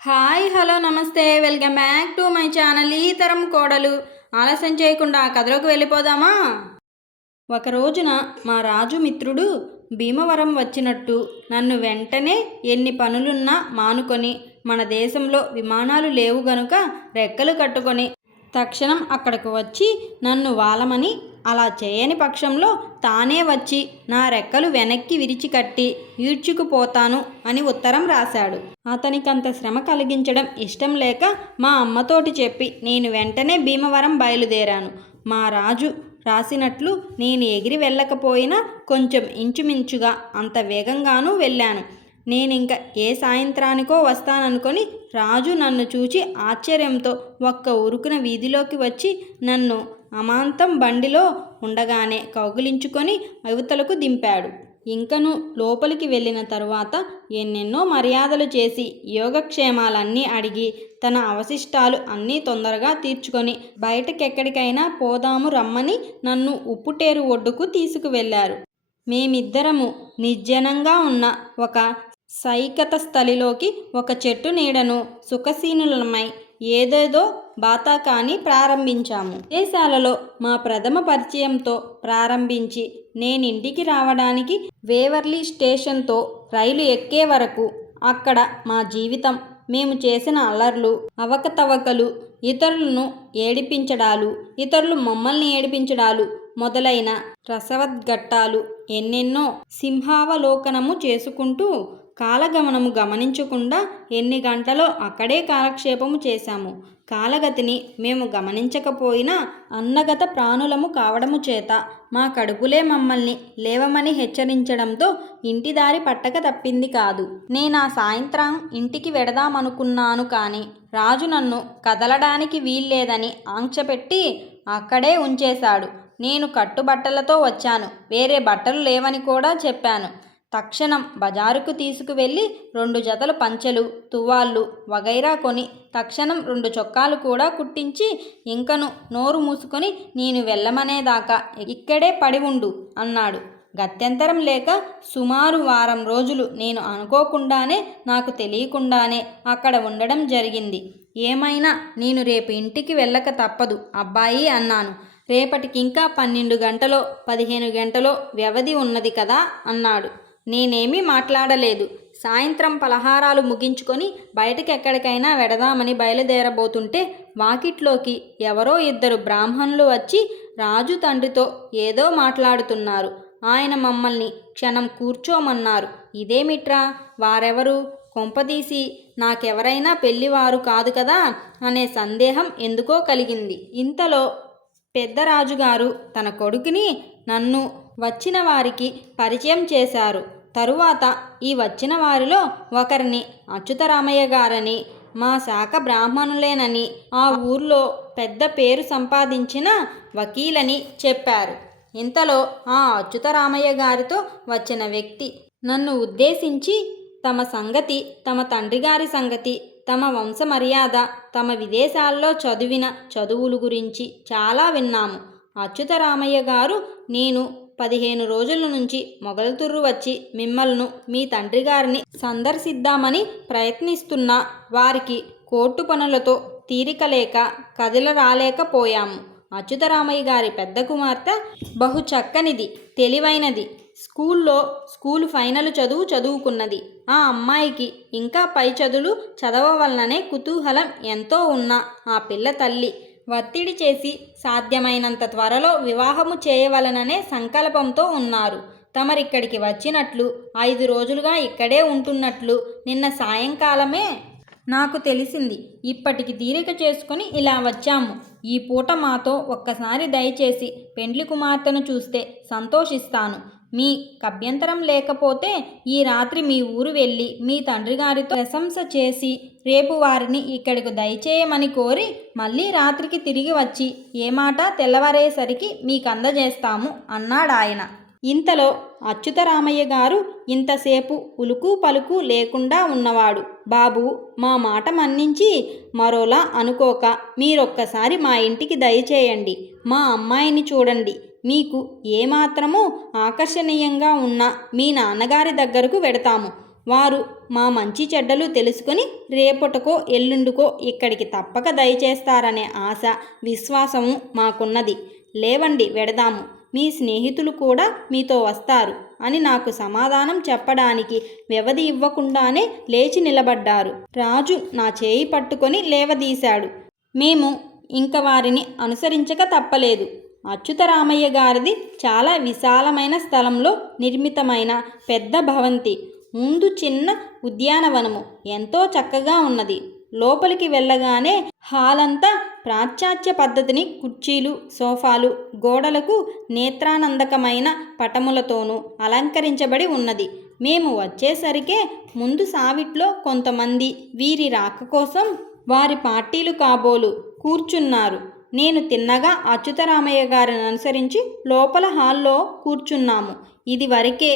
Hi hello నమస్తే welcome back to my channel ఈ తరం కోడలు. ఆలస్యం చేయకుండా కథలోకి వెళ్ళిపోదామా. ఒక రోజున మా రాజు మిత్రుడు భీమవరం వచ్చినట్టు నన్ను వెంటనే ఎన్ని పనులున్నా మానుకొని, మన దేశంలో విమానాలు లేవు గనుక రెక్కలు కట్టుకొని తక్షణం అక్కడికి వచ్చి నన్ను వాలమని, అలా చేయని పక్షంలో తానే వచ్చి నా రెక్కలు వెనక్కి విరిచి కట్టి ఈడ్చుకుపోతాను అని ఉత్తరం రాశాడు. అతనికంత శ్రమ కలిగించడం ఇష్టం లేక మా అమ్మతోటి చెప్పి నేను వెంటనే భీమవరం బయలుదేరాను. మా రాజు రాసినట్లు నేను ఎగిరి వెళ్ళకపోయినా కొంచెం ఇంచుమించుగా అంత వేగంగానూ వెళ్ళాను. నేనింక ఏ సాయంత్రానికో వస్తాననుకొని రాజు నన్ను చూచి ఆశ్చర్యంతో ఒక్క ఉరుకున వీధిలోకి వచ్చి నన్ను అమాంతం బండిలో ఉండగానే కౌగిలించుకొని అవతలకు దింపాడు. ఇంకను లోపలికి వెళ్ళిన తరువాత ఎన్నెన్నో మర్యాదలు చేసి యోగక్షేమాలన్నీ అడిగి తన అవశిష్టాలు అన్నీ తొందరగా తీర్చుకొని బయటకెక్కడికైనా పోదాము రమ్మని నన్ను ఉప్పుటేరు ఒడ్డుకు తీసుకువెళ్ళారు. మేమిద్దరము నిర్జనంగా ఉన్న ఒక సైకత స్థలిలోకి ఒక చెట్టు నీడను సుఖసీనులమై ఏదేదో బాతాకాని ప్రారంభించాము. దేశాలలో మా ప్రథమ పరిచయంతో ప్రారంభించి నేనింటికి రావడానికి వేవర్లీ స్టేషన్తో రైలు ఎక్కే వరకు అక్కడ మా జీవితం, మేము చేసిన అల్లర్లు, అవకతవకలు, ఇతరులను ఏడిపించడాలు, ఇతరులు మమ్మల్ని ఏడిపించడాలు మొదలైన రసవద్ఘట్టాలు ఎన్నెన్నో సింహావలోకనము చేసుకుంటూ కాలగమనము గమనించకుండా ఎన్ని గంటలో అక్కడే కాలక్షేపము చేశాము. కాలగతిని మేము గమనించకపోయినా అన్నగత ప్రాణులము కావడము చేత మా కడుపులే మమ్మల్ని లేవమని హెచ్చరించడంతో ఇంటి దారి పట్టక తప్పింది కాదు. నేనా సాయంత్రం ఇంటికి వెడదామనుకున్నాను కానీ రాజు నన్ను కదలడానికి వీల్లేదని ఆంక్షపెట్టి అక్కడే ఉంచేశాడు. నేను కట్టుబట్టలతో వచ్చాను, వేరే బట్టలు లేవని కూడా చెప్పాను. తక్షణం బజారుకు తీసుకువెళ్ళి 2 జతలు పంచెలు, తువ్వాళ్ళు వగైరా కొని తక్షణం 2 చొక్కాలు కూడా కుట్టించి ఇంకను నోరు మూసుకొని నేను వెళ్ళమనేదాకా ఇక్కడే పడి ఉండు అన్నాడు. గత్యంతరం లేక సుమారు వారం రోజులు నేను అనుకోకుండానే, నాకు తెలియకుండానే అక్కడ ఉండడం జరిగింది. ఏమైనా నేను రేపు ఇంటికి వెళ్ళక తప్పదు అబ్బాయి అన్నాను. రేపటికింకా 12 గంటలో 15 గంటలో వ్యవధి ఉన్నది కదా అన్నాడు. నేనేమీ మాట్లాడలేదు. సాయంత్రం పలహారాలు ముగించుకొని బయటకి ఎక్కడికైనా వెడదామని బయలుదేరబోతుంటే వాకిట్లోకి ఎవరో 2 బ్రాహ్మణులు వచ్చి రాజు తండ్రితో ఏదో మాట్లాడుతున్నారు. ఆయన మమ్మల్ని క్షణం కూర్చోమన్నారు. ఇదేమిట్రా, వారెవరు? కొంపదీసి నాకెవరైనా పెళ్లివారు కాదు కదా అనే సందేహం ఎందుకో కలిగింది. ఇంతలో పెద్దరాజుగారు తన కొడుకుని నన్ను వచ్చిన వారికి పరిచయం చేశారు. తరువాత ఈ వచ్చిన వారిలో ఒకరిని అచ్యుతరామయ్య గారని, మా శాఖ బ్రాహ్మణులేనని, ఆ ఊర్లో పెద్ద పేరు సంపాదించిన వకీలని చెప్పారు. ఇంతలో ఆ అచ్యుతరామయ్య గారితో వచ్చిన వ్యక్తి నన్ను ఉద్దేశించి తమ సంగతి, తమ తండ్రిగారి సంగతి, తమ వంశ మర్యాద, తమ విదేశాల్లో చదివిన చదువులు గురించి చాలా విన్నాము. అచ్యుతరామయ్య గారు నేను 15 రోజుల నుంచి మొగల్తూరు వచ్చి మిమ్మల్ని, మీ తండ్రి గారిని సందర్శిద్దామని ప్రయత్నిస్తున్నా వారికి కోర్టు పనులతో తీరిక లేక కదిల రాలేకపోయాము. అచ్యుతరామయ్య గారి పెద్ద కుమార్తె బహు చక్కనిది, తెలివైనది. స్కూలు ఫైనల్ చదువుకున్నది. ఆ అమ్మాయికి ఇంకా పై చదువులు చదవవలననే కుతూహలం ఎంతో ఉన్న ఆ పిల్ల తల్లి ఒత్తిడి చేసి సాధ్యమైనంత త్వరలో వివాహము చేయవలననే సంకల్పంతో ఉన్నారు. తమరిక్కడికి వచ్చినట్లు 5 రోజులుగా ఇక్కడే ఉంటున్నట్లు నిన్న సాయంకాలమే నాకు తెలిసింది. ఇప్పటికి తీరిక చేసుకుని ఇలా వచ్చాము. ఈ పూట మాతో ఒక్కసారి దయచేసి పెండ్లి కుమార్తెను చూస్తే సంతోషిస్తాను. మీ అభ్యంతరం లేకపోతే ఈ రాత్రి మీ ఊరు వెళ్ళి మీ తండ్రి గారితో ప్రశంస చేసి రేపు వారిని ఇక్కడికి దయచేయమని కోరి మళ్ళీ రాత్రికి తిరిగి వచ్చి ఏ మాట తెల్లవారేసరికి మీకు అందజేస్తాము అన్నాడాయన. ఇంతలో అచ్యుతరామయ్య గారు ఇంతసేపు ఉలుకు పలుకు లేకుండా ఉన్నవాడు. బాబు, మా మాట మన్నించి మరోలా అనుకోక మీరొక్కసారి మా ఇంటికి దయచేయండి. మా అమ్మాయిని చూడండి. మీకు ఏమాత్రమూ ఆకర్షణీయంగా ఉన్న మీ నాన్నగారి దగ్గరకు వెడతాము. వారు మా మంచి చెడ్డలు తెలుసుకొని రేపటికో ఎల్లుండికో ఇక్కడికి తప్పక దయచేస్తారనే ఆశ, విశ్వాసము మాకున్నది. లేవండి వెడదాము, మీ స్నేహితులు కూడా మీతో వస్తారు అని నాకు సమాధానం చెప్పడానికి వ్యవధి ఇవ్వకుండానే లేచి నిలబడ్డారు. రాజు నా చేయి పట్టుకొని లేవదీశాడు. మేము ఇంక వారిని అనుసరించక తప్పలేదు. అచ్యుతరామయ్య గారిది చాలా విశాలమైన స్థలంలో నిర్మితమైన పెద్ద భవంతి. ముందు చిన్న ఉద్యానవనము ఎంతో చక్కగా ఉన్నది. లోపలికి వెళ్ళగానే హాలంతా పాశ్చాత్య పద్ధతిని కుర్చీలు, సోఫాలు, గోడలకు నేత్రానందకమైన పటములతోనూ అలంకరించబడి ఉన్నది. మేము వచ్చేసరికే ముందు సావిట్లో కొంతమంది వీరి రాక కోసం వారి పార్టీలు కాబోలు కూర్చున్నారు. నేను తిన్నగా అచ్యుతరామయ్య గారిని అనుసరించి లోపల హాల్లో కూర్చున్నాము. ఇది వరకే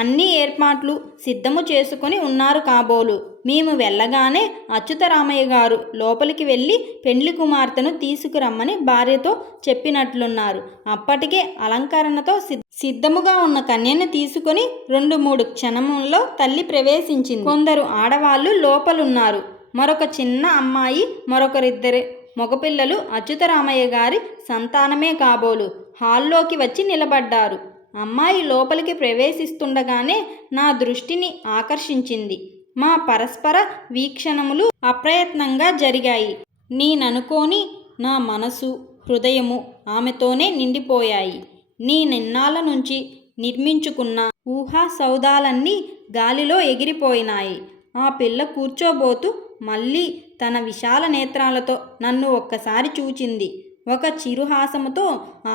అన్ని ఏర్పాట్లు సిద్ధము చేసుకొని ఉన్నారు కాబోలు. మేము వెళ్ళగానే అచ్యుతరామయ్య గారు లోపలికి వెళ్ళి పెండ్లి కుమార్తెను తీసుకురమ్మని భార్యతో చెప్పినట్లున్నారు. అప్పటికే అలంకరణతో సిద్ధముగా ఉన్న కన్యను తీసుకొని 2-3 క్షణముల్లో తల్లి ప్రవేశించింది. కొందరు ఆడవాళ్ళు లోపలున్నారు. మరొక చిన్న అమ్మాయి, మరొకరిద్దరు మగపిల్లలు అచ్యుతరామయ్య గారి సంతానమే కాబోలు హాల్లోకి వచ్చి నిలబడ్డారు. అమ్మాయి లోపలికి ప్రవేశిస్తుండగానే నా దృష్టిని ఆకర్షించింది. మా పరస్పర వీక్షణములు అప్రయత్నంగా జరిగాయి. నేననుకోని నా మనసు, హృదయము ఆమెతోనే నిండిపోయాయి. నేనిన్నాళ్ళ నుంచి నిర్మించుకున్న ఊహా సౌధాలన్నీ గాలిలో ఎగిరిపోయినాయి. ఆ పిల్ల కూర్చోబోతూ మళ్ళీ తన విశాల నేత్రాలతో నన్ను ఒక్కసారి చూచింది. ఒక చిరుహాసముతో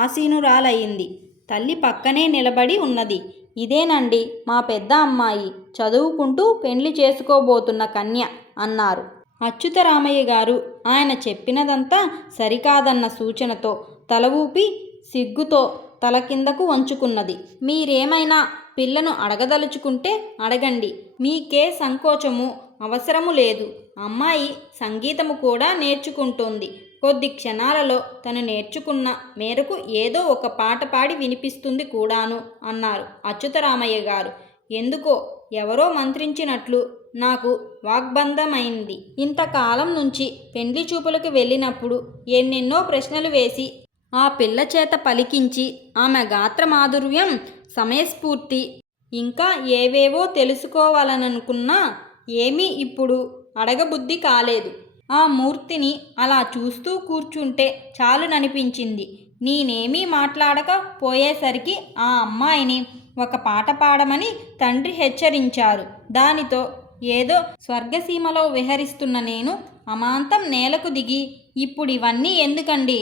ఆసీనురాలయ్యింది. తల్లి పక్కనే నిలబడి ఉన్నది. ఇదేనండి మా పెద్ద అమ్మాయి, చదువుకుంటూ పెండ్లి చేసుకోబోతున్న కన్య అన్నారు. అచ్యుతరామయ్య గారు ఆయన చెప్పినదంతా సరికాదన్న సూచనతో తల ఊపి సిగ్గుతో తల కిందకు వంచుకున్నది. మీరేమైనా పిల్లను అడగదలుచుకుంటే అడగండి, మీకే సంకోచము అవసరము లేదు. అమ్మాయి సంగీతము కూడా నేర్చుకుంటోంది. కొద్ది క్షణాలలో తను నేర్చుకున్న మేరకు ఏదో ఒక పాట పాడి వినిపిస్తుంది కూడాను అన్నారు అచ్యుతరామయ్య గారు. ఎందుకో ఎవరో మంత్రించినట్లు నాకు వాగ్బంధమైంది. ఇంతకాలం నుంచి పెండ్లి చూపులకు వెళ్ళినప్పుడు ఎన్నెన్నో ప్రశ్నలు వేసి ఆ పిల్ల చేత పలికించి ఆమె గాత్ర మాధుర్యం, సమయస్ఫూర్తి ఇంకా ఏవేవో తెలుసుకోవాలనుకున్నా ఏమీ ఇప్పుడు అడగబుద్ధి కాలేదు. ఆ మూర్తిని అలా చూస్తూ కూర్చుంటే చాలుననిపించింది. నేనేమీ మాట్లాడక పోయేసరికి ఆ అమ్మాయిని ఒక పాట పాడమని తండ్రి హెచ్చరించారు. దానితో ఏదో స్వర్గసీమలో విహరిస్తున్న నేను అమాంతం నేలకు దిగి, ఇప్పుడు ఇవన్నీ ఎందుకండి,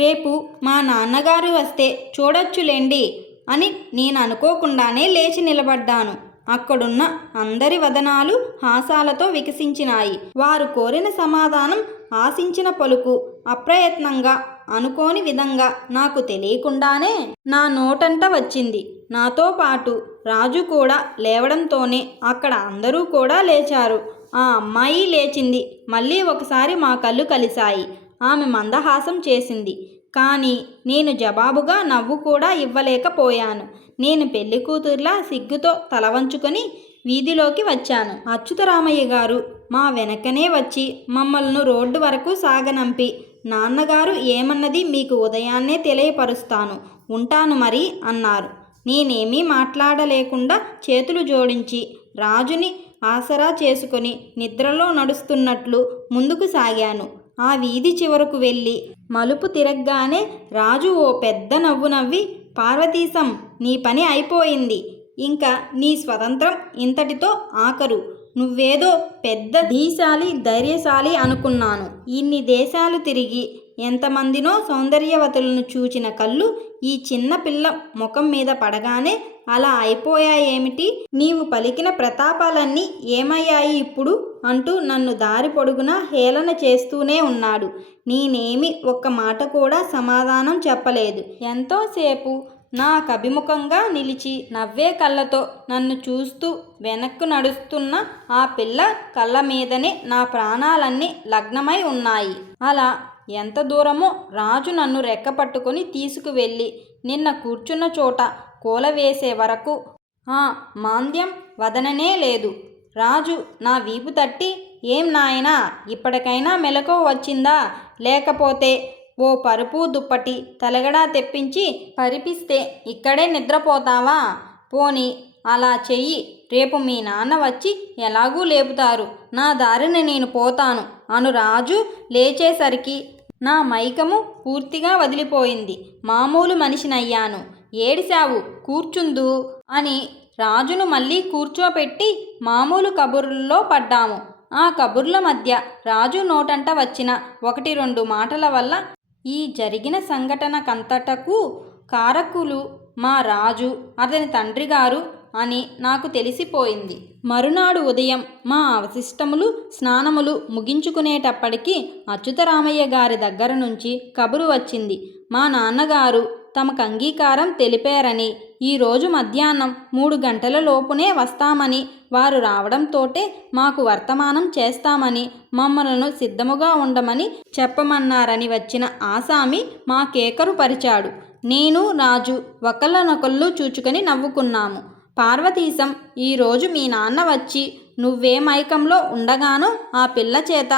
రేపు మా నాన్నగారు వస్తే చూడొచ్చులేండి అని నేను అనుకోకుండానే లేచి నిలబడ్డాను. అక్కడున్న అందరి వదనాలు హాసాలతో వికసించినాయి. వారు కోరిన సమాధానం, ఆశించిన పలుకు అప్రయత్నంగా అనుకోని విధంగా నాకు తెలియకుండానే నా నోటంట వచ్చింది. నాతో పాటు రాజు కూడా లేవడంతోనే అక్కడ అందరూ కూడా లేచారు. ఆ అమ్మాయి లేచింది. మళ్ళీ ఒకసారి మా కళ్ళు కలిశాయి. ఆమె మందహాసం చేసింది. కానీ నేను జవాబుగా నవ్వు కూడా ఇవ్వలేకపోయాను. నేను పెళ్లి కూతుర్లా సిగ్గుతో తల వంచుకొని వీధిలోకి వచ్చాను. అచ్యుతరామయ్య గారు మా వెనకనే వచ్చి మమ్మల్ని రోడ్డు వరకు సాగనంపి, నాన్నగారు ఏమన్నది మీకు ఉదయాన్నే తెలియపరుస్తాను, ఉంటాను మరి అన్నారు. నేనేమీ మాట్లాడలేకుండా చేతులు జోడించి రాజుని ఆసరా చేసుకొని నిద్రలో నడుస్తున్నట్లు ముందుకు సాగాను. ఆ వీధి చివరకు వెళ్ళి మలుపు తిరగగానే రాజు ఓ పెద్ద నవ్వు నవ్వి, పార్వతీశం, నీ పని అయిపోయింది. ఇంకా నీ స్వతంత్రం ఇంతటితో ఆఖరు. నువ్వేదో పెద్ద ధీశాలి, ధైర్యశాలి అనుకున్నాను. ఇన్ని దేశాలు తిరిగి ఎంతమందినో సౌందర్యవతులను చూచిన కళ్ళు ఈ చిన్న పిల్ల ముఖం మీద పడగానే అలా అయిపోయాయేమిటి? నీవు పలికిన ప్రతాపాలన్నీ ఏమయ్యాయి ఇప్పుడు అంటూ నన్ను దారి పొడుగునా హేళన చేస్తూనే ఉన్నాడు. నేనేమి ఒక్క మాట కూడా సమాధానం చెప్పలేదు. ఎంతోసేపు నాకభిముఖంగా నిలిచి నవ్వే కళ్ళతో నన్ను చూస్తూ వెనక్కు నడుస్తున్న ఆ పిల్ల కళ్ళ మీదనే నా ప్రాణాలన్నీ లగ్నమై ఉన్నాయి. అలా ఎంత దూరమో రాజు నన్ను రెక్కపట్టుకొని తీసుకువెళ్ళి నిన్న కూర్చున్న చోట కూలవేసే వరకు ఆ మాంద్యం వదననే లేదు. రాజు నా వీపు తట్టి, ఏం నాయనా, ఇప్పటికైనా మెలకువ వచ్చిందా? లేకపోతే ఓ పరుపు దుప్పటి తలగడా తెప్పించి పరిపిస్తే ఇక్కడే నిద్రపోతావా? పోనీ అలా చెయ్యి, రేపు మీ నాన్న వచ్చి ఎలాగూ లేపుతారు, నా దారిని నేను పోతాను అను రాజు లేచేసరికి నా మైకము పూర్తిగా వదిలిపోయింది. మామూలు మనిషినయ్యాను. ఏడిశావు, కూర్చుందు అని రాజును మళ్ళీ కూర్చోపెట్టి మామూలు కబుర్లలో పడ్డాము. ఆ కబుర్ల మధ్య రాజు నోటంట వచ్చిన 1-2 మాటల వల్ల ఈ జరిగిన సంఘటనకంతటకు కారకులు మా రాజు, అతని తండ్రిగారు అని నాకు తెలిసిపోయింది. మరునాడు ఉదయం మా అవశిష్టములు స్నానములు ముగించుకునేటప్పటికి అచ్యుతరామయ్య గారి దగ్గర నుంచి కబురు వచ్చింది. మా నాన్నగారు తమకు అంగీకారం తెలిపారని, ఈరోజు మధ్యాహ్నం 3 గంటల లోపునే వస్తామని, వారు రావడంతోటే మాకు వర్తమానం చేస్తామని, మమ్మలను సిద్ధముగా ఉండమని చెప్పమన్నారని వచ్చిన ఆసామి మా కేకరు పరిచాడు. నేను రాజు ఒకళ్ళనొకళ్ళు చూచుకొని నవ్వుకున్నాము. పార్వతీశం, ఈరోజు మీ నాన్న వచ్చి నువ్వే మైకంలో ఉండగానో ఆ పిల్ల చేత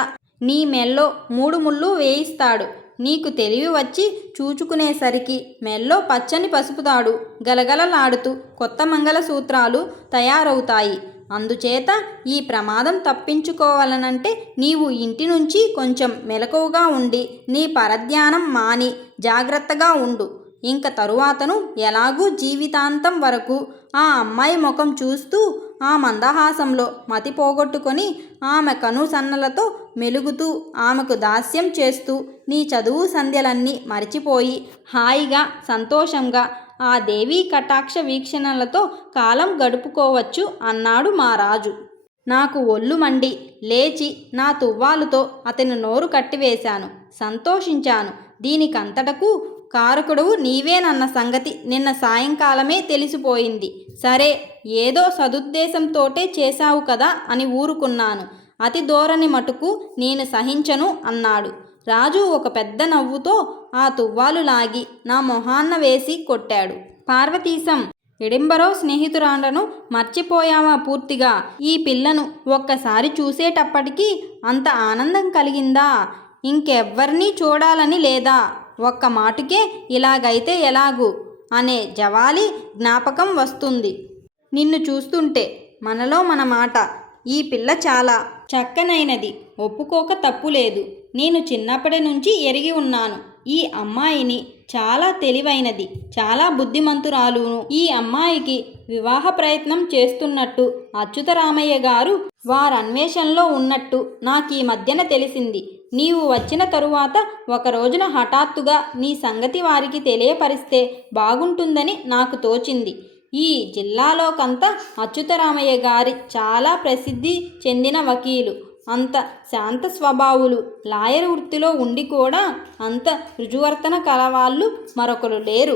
నీ మెల్లో 3 ముళ్ళు వేయిస్తాడు. నీకు తెలివి వచ్చి చూచుకునేసరికి మెల్లో పచ్చని పసుపు తాడు గలగలలాడుతూ కొత్త మంగళసూత్రాలు తయారవుతాయి. అందుచేత ఈ ప్రమాదం తప్పించుకోవాలనంటే నీవు ఇంటి నుంచి కొంచెం మెలకువగా ఉండి నీ పరధ్యానం మాని జాగ్రత్తగా ఉండు. ఇంక తరువాతను ఎలాగూ జీవితాంతం వరకు ఆ అమ్మాయి ముఖం చూస్తూ ఆ మందహాసంలో మతి పోగొట్టుకొని ఆమె కనుసన్నలతో మెలుగుతూ ఆమెకు దాస్యం చేస్తూ నీ చదువు సంధ్యలన్నీ మరిచిపోయి హాయిగా సంతోషంగా ఆ దేవీ కటాక్ష వీక్షణలతో కాలం గడుపుకోవచ్చు అన్నాడు మా రాజు. నాకు ఒళ్ళు మండి లేచి నా తువ్వాలుతో అతని నోరు కట్టివేశాను. సంతోషించాను. దీనికంతటకు కారకుడువు నీవేనన్న సంగతి నిన్న సాయంకాలమే తెలిసిపోయింది. సరే, ఏదో సదుద్దేశంతోటే చేశావు కదా అని ఊరుకున్నాను. అతి ధోరణి మటుకు నేను సహించను అన్నాడు. రాజు ఒక పెద్ద నవ్వుతో ఆ తువ్వాలు లాగి నా మొహాన్న వేసి కొట్టాడు. పార్వతీశం, ఎడింబరో స్నేహితురాండ్రను మర్చిపోయావా పూర్తిగా? ఈ పిల్లను ఒక్కసారి చూసేటప్పటికీ అంత ఆనందం కలిగిందా? ఇంకెవ్వరినీ చూడాలని లేదా? ఒక్క మాటుకే ఇలాగైతే ఎలాగు అనే జవాలి జ్ఞాపకం వస్తుంది. నిన్ను చూస్తుంటే మనలో మన మాట. ఈ పిల్ల చాలా చక్కనైనది, ఒప్పుకోక తప్పులేదు. నేను చిన్నప్పటి నుంచి ఎరిగి ఉన్నాను. ఈ అమ్మాయిని చాలా తెలివైనది, చాలా బుద్ధిమంతురాలును. ఈ అమ్మాయికి వివాహ ప్రయత్నం చేస్తున్నట్టు అచ్యుతరామయ్య గారు వారన్వేషణలో ఉన్నట్టు నాకీ మధ్యన తెలిసింది. నీవు వచ్చిన తరువాత ఒక రోజున హఠాత్తుగా నీ సంగతి వారికి తెలియపరిస్తే బాగుంటుందని నాకు తోచింది. ఈ జిల్లాలోకంతా అచ్యుతరామయ్య గారి చాలా ప్రసిద్ధి చెందిన వకీలు. అంత శాంత స్వభావులు, లాయర్ వృత్తిలో ఉండి కూడా అంత రుజువర్తన కలవాళ్ళు మరొకరు లేరు.